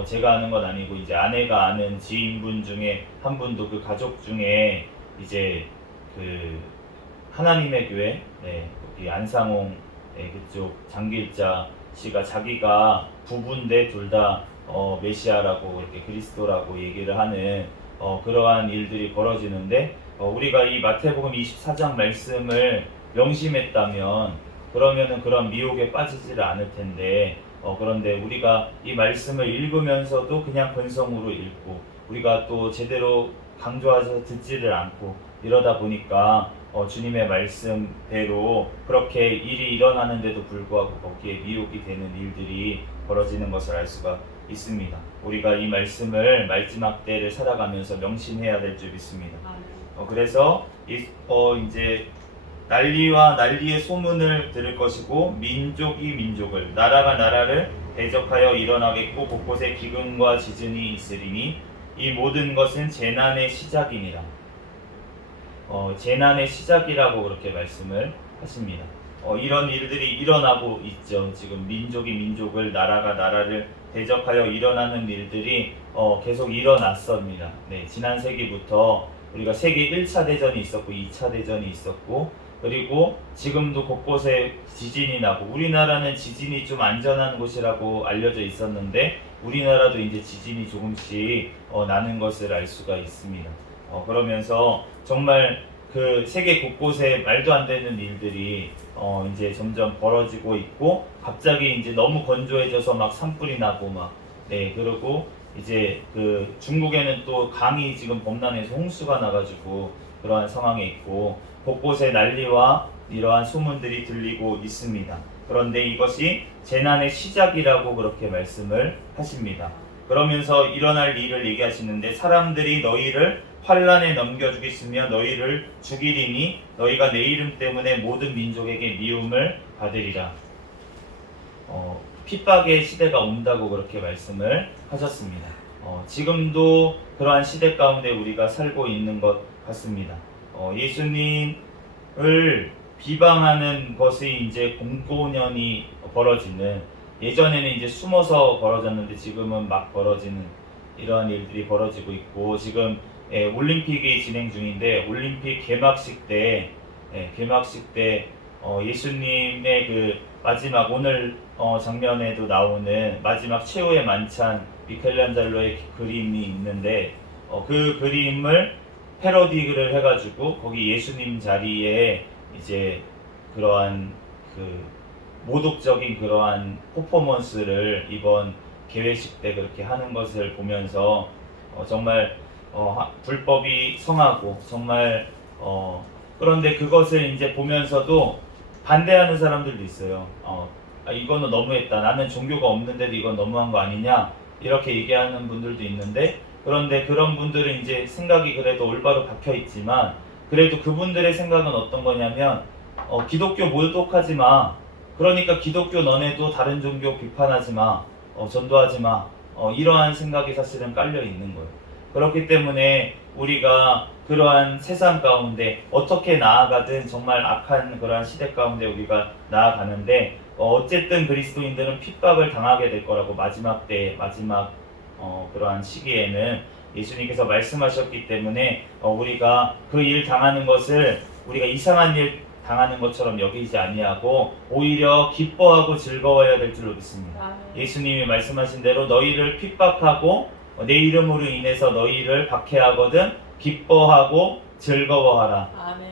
제가 아는 건 아니고 이제 아내가 아는 지인분 중에 한 분도 그 가족 중에 이제 그 하나님의 교회 여기 안상홍 그쪽 장길자 씨가 자기가 부부인데 둘 다 메시아라고 이렇게 그리스도라고 얘기를 하는 그러한 일들이 벌어지는데 우리가 이 마태복음 24장 말씀을 명심했다면 그러면은 그런 미혹에 빠지지를 않을 텐데 그런데 우리가 이 말씀을 읽으면서도 그냥 건성으로 읽고 우리가 또 제대로 강조해서 듣지를 않고 이러다 보니까 주님의 말씀대로 그렇게 일이 일어나는데도 불구하고 거기에 미혹이 되는 일들이 벌어지는 것을 알 수가 있습니다. 우리가 이 말씀을 마지막 때를 살아가면서 명심해야 될 줄 믿습니다. 그래서 이제 난리와 난리의 소문을 들을 것이고 민족이 민족을 나라가 나라를 대적하여 일어나겠고 곳곳에 기근과 지진이 있으리니 이 모든 것은 재난의 시작이니라. 재난의 시작이라고 그렇게 말씀을 하십니다. 이런 일들이 일어나고 있죠. 지금 민족이 민족을 나라가 나라를 대적하여 일어나는 일들이 계속 일어났습니다. 지난 세기부터 우리가 세계 1차 대전이 있었고 2차 대전이 있었고 그리고 지금도 곳곳에 지진이 나고 우리나라는 지진이 좀 안전한 곳이라고 알려져 있었는데 우리나라도 이제 지진이 조금씩 나는 것을 알 수가 있습니다. 그러면서 정말 그 세계 곳곳에 말도 안 되는 일들이 이제 점점 벌어지고 있고, 갑자기 이제 너무 건조해져서 막 산불이 나고 막, 네, 그리고 이제 그 중국에는 또 강이 지금 범람해서 홍수가 나가지고 그러한 상황에 있고, 곳곳에 난리와 이러한 소문들이 들리고 있습니다. 그런데 이것이 재난의 시작이라고 그렇게 말씀을 하십니다. 그러면서 일어날 일을 얘기하시는데, 사람들이 너희를 환란에 넘겨주겠으며 너희를 죽이리니 너희가 내 이름 때문에 모든 민족에게 미움을 받으리라. 핍박의 시대가 온다고 그렇게 말씀을 하셨습니다. 지금도 그러한 시대 가운데 우리가 살고 있는 것 같습니다. 예수님을 비방하는 것이 이제 공공연히 벌어지는, 예전에는 이제 숨어서 벌어졌는데 지금은 막 벌어지는 이러한 일들이 벌어지고 있고, 지금 올림픽이 진행 중인데, 올림픽 개막식 때 예수님의 그 마지막 오늘 장면에도 나오는 마지막 최후의 만찬, 미켈란젤로의 그림이 있는데, 그 그림을 패러디를 해가지고 거기 예수님 자리에 이제 그러한 그 모독적인 그러한 퍼포먼스를 이번 개회식 때 그렇게 하는 것을 보면서 정말 불법이 성하고 정말 그런데 그것을 이제 보면서도 반대하는 사람들도 있어요. 이거는 너무했다. 나는 종교가 없는데도 이건 너무한 거 아니냐, 이렇게 얘기하는 분들도 있는데, 그런데 그런 분들은 이제 생각이 그래도 올바로 박혀 있지만, 그래도 그분들의 생각은 어떤 거냐면 기독교 모독하지 마. 그러니까 기독교 너네도 다른 종교 비판하지 마. 전도하지 마. 이러한 생각이 사실은 깔려 있는 거예요. 그렇기 때문에 우리가 그러한 세상 가운데 어떻게 나아가든 정말 악한 그러한 시대 가운데 우리가 나아가는데, 어쨌든 그리스도인들은 핍박을 당하게 될 거라고 마지막 그러한 시기에는 예수님께서 말씀하셨기 때문에 우리가 그 일 당하는 것을 우리가 이상한 일 당하는 것처럼 여기지 아니하고 오히려 기뻐하고 즐거워해야 될 줄로 믿습니다. 예수님이 말씀하신 대로 너희를 핍박하고 내 이름으로 인해서 너희를 박해하거든 기뻐하고 즐거워하라. 아멘.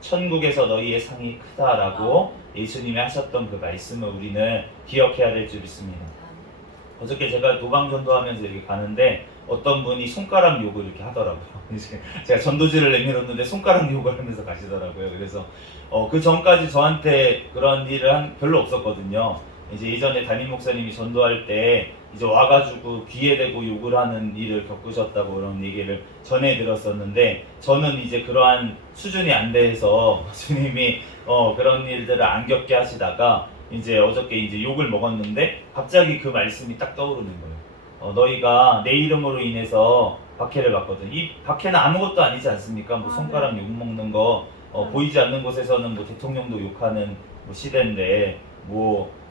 천국에서 너희의 상이 크다라고 예수님이 하셨던 그 말씀을 우리는 기억해야 될 줄 믿습니다. 어저께 제가 도방전도하면서 이렇게 가는데 어떤 분이 손가락 욕을 이렇게 하더라고요. 제가 전도지를 내밀었는데 손가락 욕을 하면서 가시더라고요. 그래서 그 전까지 저한테 그런 일을 별로 없었거든요. 이제 예전에 담임 목사님이 전도할 때 이제 와가지고 귀에 대고 욕을 하는 일을 겪으셨다고 그런 얘기를 전해 들었었는데, 저는 이제 그러한 수준이 안 돼서 주님이 그런 일들을 안 겪게 하시다가 이제 어저께 이제 욕을 먹었는데 갑자기 그 말씀이 딱 떠오르는 거예요. 너희가 내 이름으로 인해서 박해를 받거든. 이 박해는 아무것도 아니지 않습니까? 뭐 손가락 욕 먹는 거, 보이지 않는 곳에서는 뭐 대통령도 욕하는 뭐 시대인데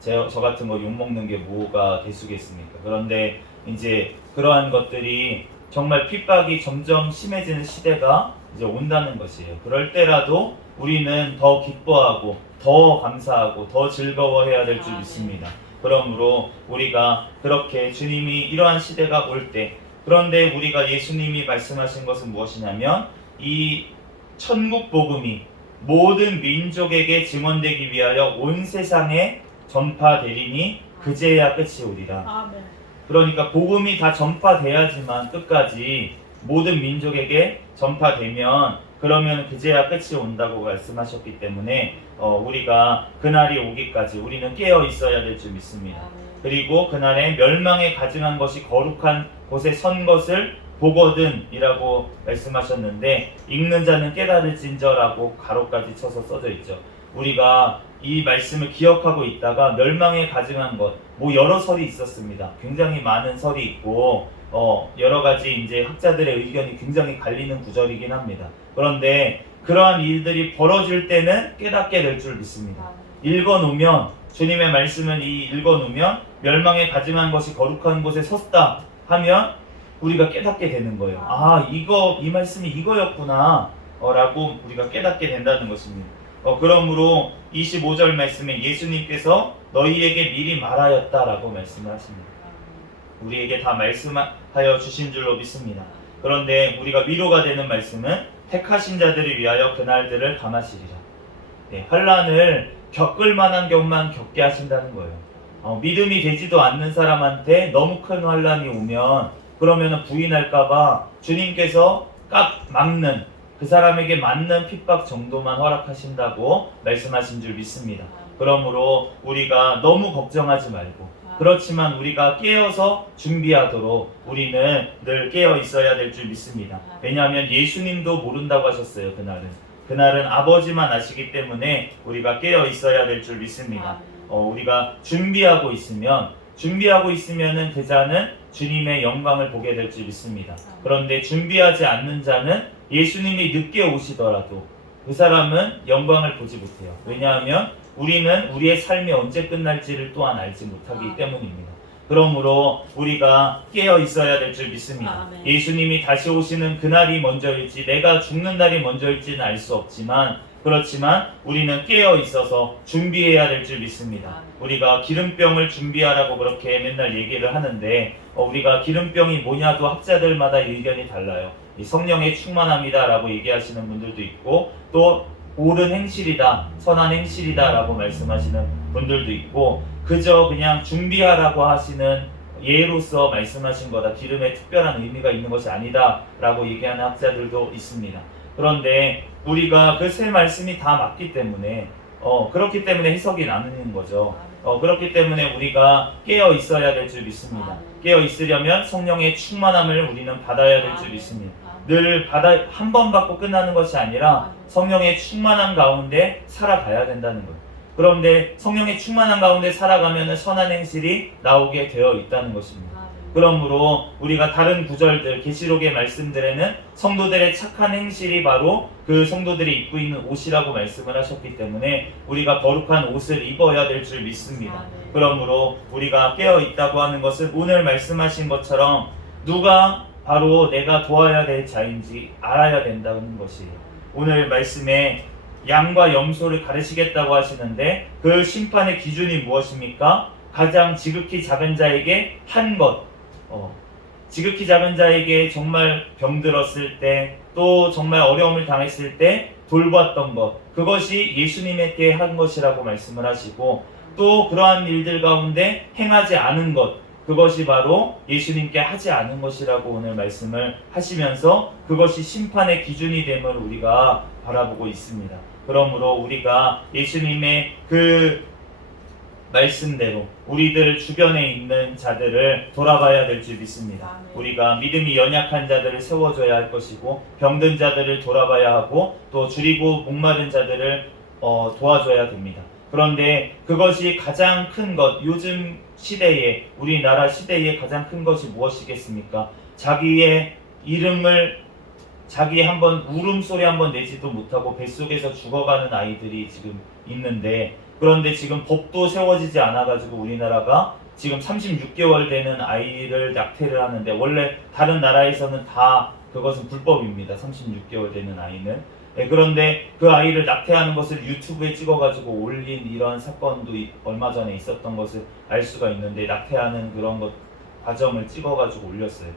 저 같은 거 욕 먹는 게 뭐가 대수겠습니까? 그런데 이제 그러한 것들이 정말 핍박이 점점 심해지는 시대가 이제 온다는 것이에요. 그럴 때라도 우리는 더 기뻐하고 더 감사하고 더 즐거워해야 될 줄 믿습니다. 그러므로 우리가 그렇게 주님이 이러한 시대가 올 때, 그런데 우리가 예수님이 말씀하신 것은 무엇이냐면 이 천국 복음이 모든 민족에게 증언되기 위하여 온 세상에 전파되리니 그제야 끝이 오리라. 아멘. 그러니까 복음이 다 전파돼야지만 끝까지 모든 민족에게 전파되면 그러면 그제야 끝이 온다고 말씀하셨기 때문에 우리가 그날이 오기까지 우리는 깨어 있어야 될 줄 믿습니다. 그리고 그날에 멸망에 가증한 것이 거룩한 곳에 선 것을 보거든 이라고 말씀하셨는데, 읽는 자는 깨달을진저라고 가로까지 쳐서 써져 있죠. 우리가 이 말씀을 기억하고 있다가 멸망에 가증한 것, 여러 설이 있었습니다. 굉장히 많은 설이 있고 여러 가지 이제 학자들의 의견이 굉장히 갈리는 구절이긴 합니다. 그런데 그러한 일들이 벌어질 때는 깨닫게 될 줄 믿습니다. 읽어놓으면, 주님의 말씀을 읽어놓으면 멸망에 가증한 것이 거룩한 곳에 섰다 하면 우리가 깨닫게 되는 거예요. 이 말씀이 이거였구나 라고 우리가 깨닫게 된다는 것입니다. 그러므로 25절 말씀에 예수님께서 너희에게 미리 말하였다라고 말씀을 하십니다. 우리에게 다 말씀하여 주신 줄로 믿습니다. 그런데 우리가 위로가 되는 말씀은 택하신 자들을 위하여 그날들을 감하시리라. 네, 환난을 겪을 만한 것만 겪게 하신다는 거예요. 믿음이 되지도 않는 사람한테 너무 큰 환난이 오면 그러면 부인할까봐 주님께서 딱 막는, 그 사람에게 맞는 핍박 정도만 허락하신다고 말씀하신 줄 믿습니다. 그러므로 우리가 너무 걱정하지 말고, 그렇지만 우리가 깨어서 준비하도록 우리는 늘 깨어 있어야 될 줄 믿습니다. 왜냐하면 예수님도 모른다고 하셨어요. 그날은 아버지만 아시기 때문에 우리가 깨어 있어야 될 줄 믿습니다. 우리가 준비하고 있으면은 그 자는 주님의 영광을 보게 될 줄 믿습니다. 그런데 준비하지 않는 자는 예수님이 늦게 오시더라도 그 사람은 영광을 보지 못해요. 왜냐하면 우리는 우리의 삶이 언제 끝날지를 또한 알지 못하기 때문입니다. 그러므로 우리가 깨어 있어야 될 줄 믿습니다. 예수님이 다시 오시는 그날이 먼저일지 내가 죽는 날이 먼저일지는 알 수 없지만, 그렇지만 우리는 깨어 있어서 준비해야 될 줄 믿습니다. 우리가 기름병을 준비하라고 그렇게 맨날 얘기를 하는데 우리가 기름병이 뭐냐도 학자들마다 의견이 달라요. 이 성령의 충만함이다 라고 얘기하시는 분들도 있고, 또 옳은 행실이다, 선한 행실이다 라고 말씀하시는 분들도 있고, 그저 그냥 준비하라고 하시는 예로서 말씀하신 거다, 기름에 특별한 의미가 있는 것이 아니다 라고 얘기하는 학자들도 있습니다. 그런데 우리가 그 세 말씀이 다 맞기 때문에 그렇기 때문에 해석이 나누는 거죠. 그렇기 때문에 우리가 깨어 있어야 될 줄 믿습니다. 깨어 있으려면 성령의 충만함을 우리는 받아야 될 줄 믿습니다. 늘 한 번 받고 끝나는 것이 아니라 성령의 충만함 가운데 살아가야 된다는 거예요. 그런데 성령의 충만함 가운데 살아가면 선한 행실이 나오게 되어 있다는 것입니다. 그러므로 우리가 다른 구절들, 계시록의 말씀들에는 성도들의 착한 행실이 바로 그 성도들이 입고 있는 옷이라고 말씀을 하셨기 때문에 우리가 거룩한 옷을 입어야 될 줄 믿습니다. 그러므로 우리가 깨어 있다고 하는 것은 오늘 말씀하신 것처럼 누가 바로 내가 도와야 될 자인지 알아야 된다는 것이에요. 오늘 말씀에 양과 염소를 가르치겠다고 하시는데 그 심판의 기준이 무엇입니까? 가장 지극히 작은 자에게 한 것, 지극히 작은 자에게 정말 병들었을 때, 또 정말 어려움을 당했을 때 돌봤던 것, 그것이 예수님에게 한 것이라고 말씀을 하시고, 또 그러한 일들 가운데 행하지 않은 것, 그것이 바로 예수님께 하지 않은 것이라고 오늘 말씀을 하시면서 그것이 심판의 기준이 됨을 우리가 바라보고 있습니다. 그러므로 우리가 예수님의 그 말씀대로 우리들 주변에 있는 자들을 돌아봐야 될 줄 믿습니다. 우리가 믿음이 연약한 자들을 세워줘야 할 것이고, 병든 자들을 돌아봐야 하고, 또 줄이고 목마른 자들을 도와줘야 됩니다. 그런데 그것이 가장 큰 것, 요즘 시대에, 우리나라 시대에 가장 큰 것이 무엇이겠습니까? 자기의 이름을, 자기 한번 울음소리 한번 내지도 못하고 뱃속에서 죽어가는 아이들이 지금 있는데, 그런데 지금 법도 세워지지 않아가지고 우리나라가 지금 36개월 되는 아이를 낙태를 하는데, 원래 다른 나라에서는 다 그것은 불법입니다. 36개월 되는 아이는. 그런데 그 아이를 낙태하는 것을 유튜브에 찍어가지고 올린 이러한 사건도 얼마 전에 있었던 것을 알 수가 있는데, 낙태하는 그런 것 과정을 찍어가지고 올렸어요.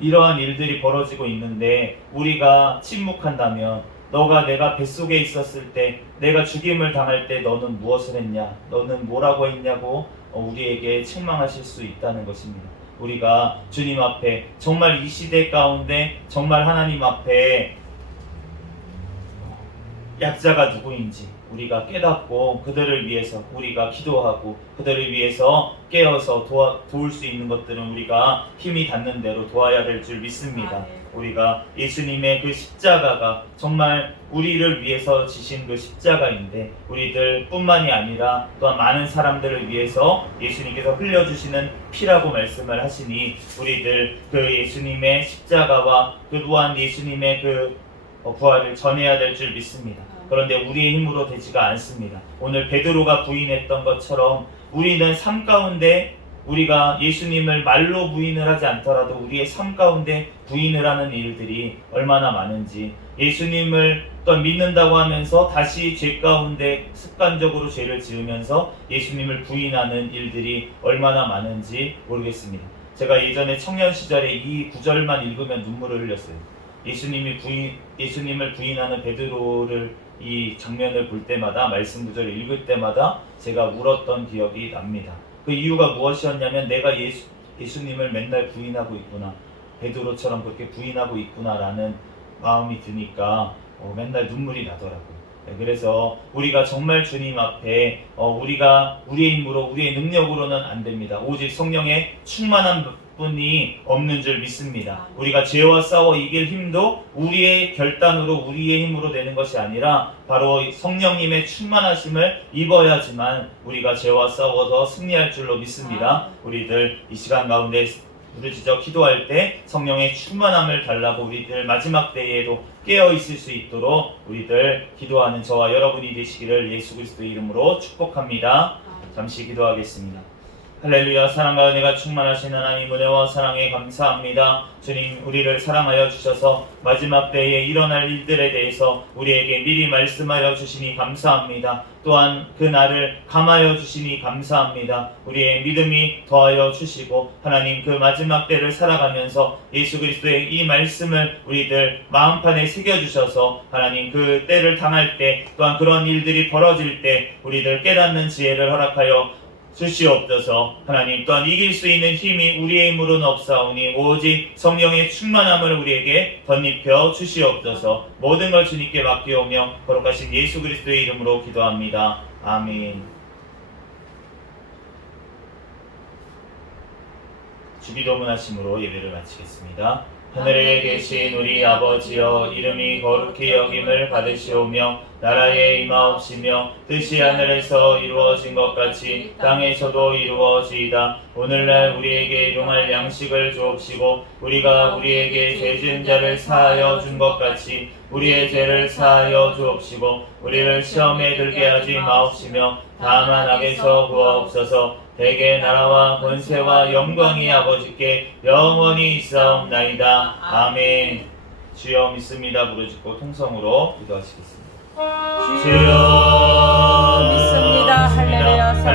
이러한 일들이 벌어지고 있는데 우리가 침묵한다면, 내가 뱃속에 있었을 때, 내가 죽임을 당할 때 너는 무엇을 했냐, 너는 뭐라고 했냐고 우리에게 책망하실 수 있다는 것입니다. 우리가 주님 앞에, 정말 이 시대 가운데 정말 하나님 앞에 약자가 누구인지 우리가 깨닫고 그들을 위해서 우리가 기도하고 그들을 위해서 깨어서 도울 수 있는 것들은 우리가 힘이 닿는 대로 도와야 될 줄 믿습니다. 우리가 예수님의 그 십자가가 정말 우리를 위해서 지신 그 십자가인데, 우리들 뿐만이 아니라 또한 많은 사람들을 위해서 예수님께서 흘려주시는 피라고 말씀을 하시니, 우리들 그 예수님의 십자가와 그 또한 예수님의 그 부활을 전해야 될 줄 믿습니다. 그런데 우리의 힘으로 되지가 않습니다. 오늘 베드로가 부인했던 것처럼 우리는 삶 가운데, 우리가 예수님을 말로 부인을 하지 않더라도 우리의 삶 가운데 부인을 하는 일들이 얼마나 많은지, 예수님을 또 믿는다고 하면서 다시 죄 가운데 습관적으로 죄를 지으면서 예수님을 부인하는 일들이 얼마나 많은지 모르겠습니다. 제가 예전에 청년 시절에 이 구절만 읽으면 눈물을 흘렸어요. 예수님을 부인하는 베드로를 이 장면을 볼 때마다 말씀 구절을 읽을 때마다 제가 울었던 기억이 납니다. 그 이유가 무엇이었냐면 내가 예수님을 맨날 부인하고 있구나, 베드로처럼 그렇게 부인하고 있구나라는 마음이 드니까 맨날 눈물이 나더라고요. 그래서 우리가 정말 주님 앞에 우리가 우리의 힘으로 우리의 능력으로는 안 됩니다. 오직 성령의 충만한 분이 없는 줄 믿습니다. 우리가 죄와 싸워 이길 힘도 우리의 결단으로 우리의 힘으로 되는 것이 아니라 바로 성령님의 충만하심을 입어야지만 우리가 죄와 싸워서 승리할 줄로 믿습니다. 우리들 이 시간 가운데 부르짖어 기도할 때 성령의 충만함을 달라고 우리들 마지막 때에도 깨어 있을 수 있도록 우리들 기도하는 저와 여러분이 되시기를 예수 그리스도의 이름으로 축복합니다. 잠시 기도하겠습니다. 할렐루야. 사랑과 은혜가 충만하신 하나님, 은혜와 사랑에 감사합니다. 주님, 우리를 사랑하여 주셔서 마지막 때에 일어날 일들에 대해서 우리에게 미리 말씀하여 주시니 감사합니다. 또한 그 날을 감하여 주시니 감사합니다. 우리의 믿음이 더하여 주시고 하나님, 그 마지막 때를 살아가면서 예수 그리스도의 이 말씀을 우리들 마음판에 새겨주셔서 하나님, 그 때를 당할 때 또한 그런 일들이 벌어질 때 우리들 깨닫는 지혜를 허락하여 주시옵소서. 하나님, 또한 이길 수 있는 힘이 우리의 힘으로는 없사오니 오직 성령의 충만함을 우리에게 덧입혀 주시옵소서. 모든 걸 주님께 맡기오며 거룩하신 예수 그리스도의 이름으로 기도합니다. 아멘. 주기도문 하심으로 예배를 마치겠습니다. 하늘에 계신 우리 아버지여, 이름이 거룩히 여김을 받으시오며 나라에 임하옵시며 뜻이 하늘에서 이루어진 것 같이 땅에서도 이루어지이다. 오늘날 우리에게 일용할 양식을 주옵시고 우리가 우리에게 죄 지은 자를 사하여 준 것 같이 우리의 죄를 사하여 주옵시고 우리를 시험에 들게 하지 마옵시며 다만 악에서 구하옵소서. 대개 나라와 권세와 영광이 아버지께 영원히 있사옵나이다. 아멘. 주여 믿습니다. 부르짖고 통성으로 기도하시겠습니다. 주여 믿습니다. 할렐루야.